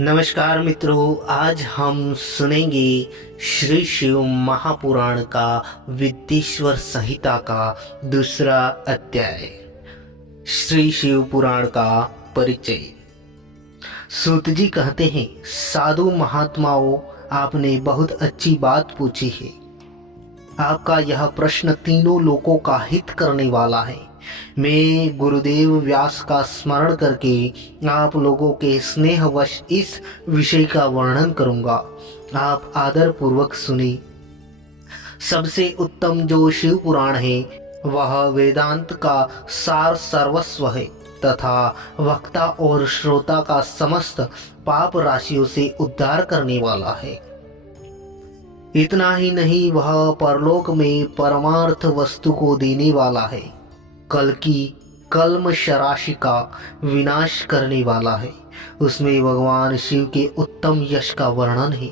नमस्कार मित्रों, आज हम सुनेंगे श्री शिव महापुराण का विद्येश्वर संहिता का दूसरा अध्याय। श्री शिव पुराण का परिचय। सूत जी कहते हैं, साधु महात्माओं, आपने बहुत अच्छी बात पूछी है। आपका यह प्रश्न तीनों लोकों का हित करने वाला है। मैं गुरुदेव व्यास का स्मरण करके आप लोगों के स्नेहवश इस विषय का वर्णन करूंगा। आप आदर पूर्वक सुनिए। सबसे उत्तम जो शिव पुराण है वह वेदांत का सार सर्वस्व है तथा वक्ता और श्रोता का समस्त पाप राशियों से उद्धार करने वाला है। इतना ही नहीं, वह परलोक में परमार्थ वस्तु को देने वाला है। कल की कल्मष राशि का विनाश करने वाला है। उसमें भगवान शिव के उत्तम यश का वर्णन है।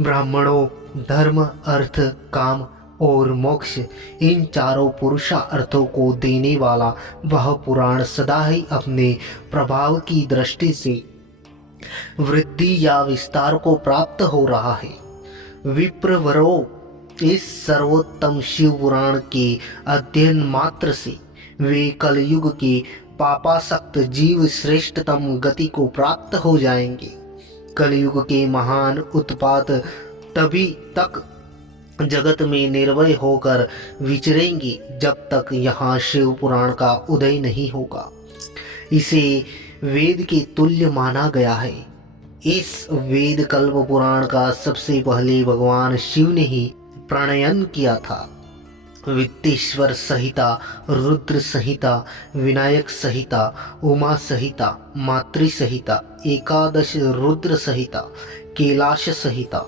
ब्राह्मणों, धर्म, अर्थ, काम और मोक्ष, इन चारों पुरुषार्थों को देने वाला वह पुराण सदा ही अपने प्रभाव की दृष्टि से वृद्धि या विस्तार को प्राप्त हो रहा है। विप्रवरों, इस सर्वोत्तम शिव पुराण के अध्ययन मात्र से वे कलयुग के पापासक्त जीव श्रेष्ठतम गति को प्राप्त हो जाएंगे। कलयुग के महान उत्पात तभी तक जगत में निर्भय होकर विचरेंगे जब तक यहाँ शिव पुराण का उदय नहीं होगा। इसे वेद के तुल्य माना गया है। इस वेद कल्प पुराण का सबसे पहले भगवान शिव ने ही प्रणयन किया था। विद्येश्वर संहिता, रुद्र संहिता, विनायक संहिता, उमा संहिता, मातृ संहिता, एकादश रुद्र संहिता, कैलाश संहिता,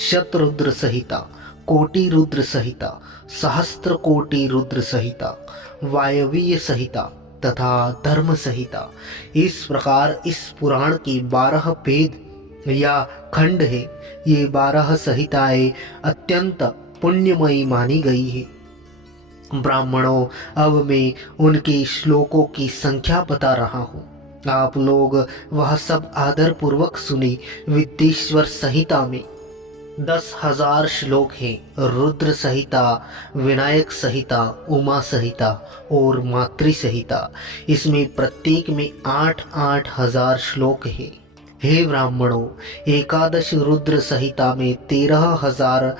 शतरुद्र संहिता, कोटि रुद्र संहिता, सहस्त्र कोटि रुद्र संहिता, वायवीय संहिता तथा धर्म संहिता। इस प्रकार इस पुराण के 12 वेद या खंड है। ये 12 संहिताएं अत्यंत पुण्यमयी मानी गई है। ब्राह्मणों, अब मैं उनके श्लोकों की संख्या बता रहा हूँ। आप लोग वह सब आदर पूर्वक सुने। विद्येश्वर संहिता में 10,000 श्लोक हैं। रुद्र संहिता, विनायक संहिता, उमा संहिता और मातृ संहिता, इसमें प्रत्येक में 8-8 हजार श्लोक हैं। हे ब्राह्मणों, एकादश रुद्र संहिता में 13,000,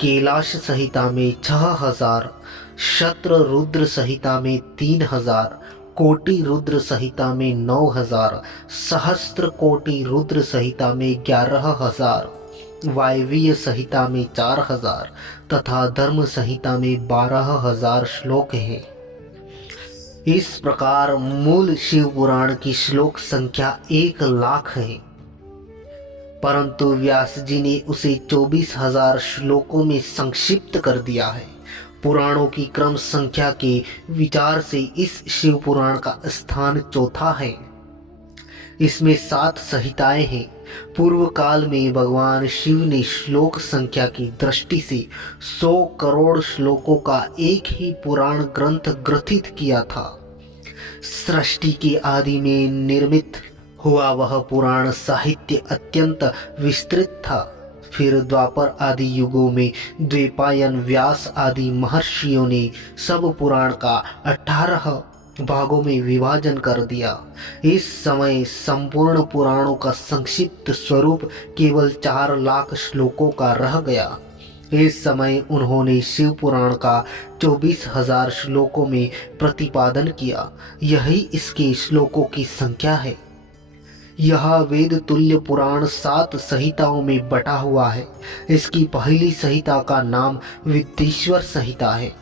कैलाश संहिता में 6,000, शत्र रुद्र संहिता में 3,000, कोटि रुद्र संहिता में 9,000, सहस्त्र कोटि रुद्र संहिता में 11,000, वायवीय संहिता में 4,000 तथा धर्म संहिता में 12,000 श्लोक हैं। इस प्रकार मूल शिव पुराण की श्लोक संख्या 1,00,000 है, परंतु व्यास जी ने उसे 24,000 श्लोकों में संक्षिप्त कर दिया है। पुराणों की क्रम संख्या के विचार से इस शिव पुराण का स्थान चौथा है। इसमें 7 संहिताएं हैं। पूर्व काल में भगवान शिव ने श्लोक संख्या की दृष्टि से 100 करोड़ श्लोकों का एक ही पुराण ग्रंथ ग्रथित किया था। सृष्टि के आदि में निर्मित हुआ वह पुराण साहित्य अत्यंत विस्तृत था। फिर द्वापर आदि युगों में द्वैपायन, व्यास आदि महर्षियों ने सब पुराण का 18 भागों में विभाजन कर दिया। इस समय संपूर्ण पुराणों का संक्षिप्त स्वरूप केवल 4,00,000 श्लोकों का रह गया। इस समय उन्होंने शिव पुराण का 24,000 श्लोकों में प्रतिपादन किया। यही इसके श्लोकों की संख्या है। यह वेद तुल्य पुराण 7 संहिताओं में बटा हुआ है। इसकी पहली संहिता का नाम विद्येश्वर संहिता है।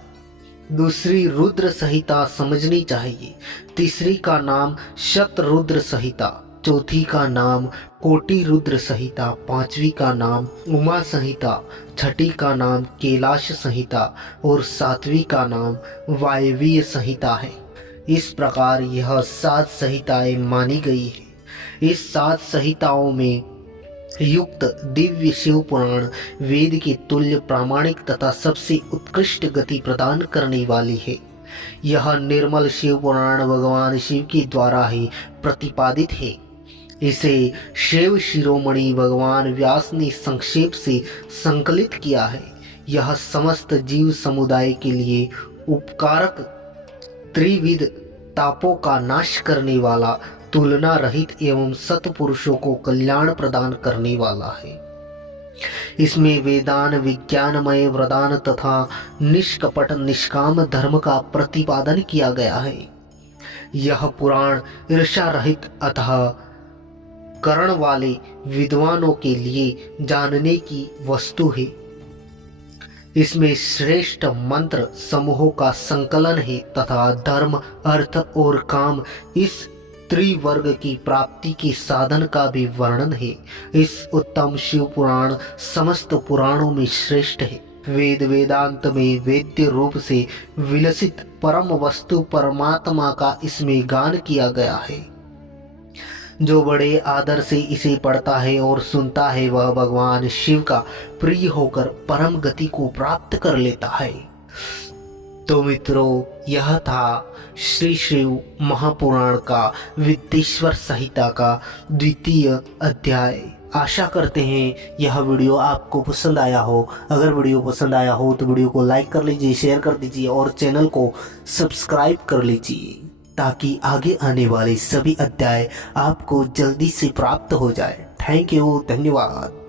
दूसरी रुद्र संहिता समझनी चाहिए। तीसरी का नाम शतरुद्र संहिता, चौथी का नाम कोटि रुद्र संहिता, पांचवी का नाम उमा संहिता, छठी का नाम कैलाश संहिता और सातवीं का नाम वायवीय संहिता है। इस प्रकार यह 7 संहिताएं मानी गई है। इस 7 संहिताओं में युक्त दिव्य शिव पुराण वेद के तुल्य प्रामाणिक तथा सबसे उत्कृष्ट गति प्रदान करने वाली है। यह निर्मल शिव पुराण भगवान शिव के द्वारा ही प्रतिपादित है। इसे शिव शिरोमणि भगवान व्यास ने संक्षेप से संकलित किया है। यह समस्त जीव समुदाय के लिए उपकारक, त्रिविध तापों का नाश करने वाला, तुलना रहित एवं सत्पुरुषों को कल्याण प्रदान करने वाला है। इसमें वेदान, विज्ञानमय वरदान तथा निष्कपट निष्काम धर्म का प्रतिपादन किया गया है। यह पुराण ईर्ष्या रहित अतः करण वाले विद्वानों के लिए जानने की वस्तु है। इसमें श्रेष्ठ मंत्र समूहों का संकलन है तथा धर्म, अर्थ और काम, इस त्रिवर्ग की प्राप्ति के साधन का भी वर्णन है। इस उत्तम शिव पुराण समस्त पुराणों में श्रेष्ठ है। वेद वेदांत में वेद्य रूप से विलसित परम वस्तु परमात्मा का इसमें गान किया गया है। जो बड़े आदर से इसे पढ़ता है और सुनता है वह भगवान शिव का प्रिय होकर परम गति को प्राप्त कर लेता है। तो मित्रों, यह था श्री शिव महापुराण का विद्येश्वर संहिता का द्वितीय अध्याय। आशा करते हैं यह वीडियो आपको पसंद आया हो। अगर वीडियो पसंद आया हो तो वीडियो को लाइक कर लीजिए, शेयर कर दीजिए और चैनल को सब्सक्राइब कर लीजिए ताकि आगे आने वाले सभी अध्याय आपको जल्दी से प्राप्त हो जाए। थैंक यू, धन्यवाद।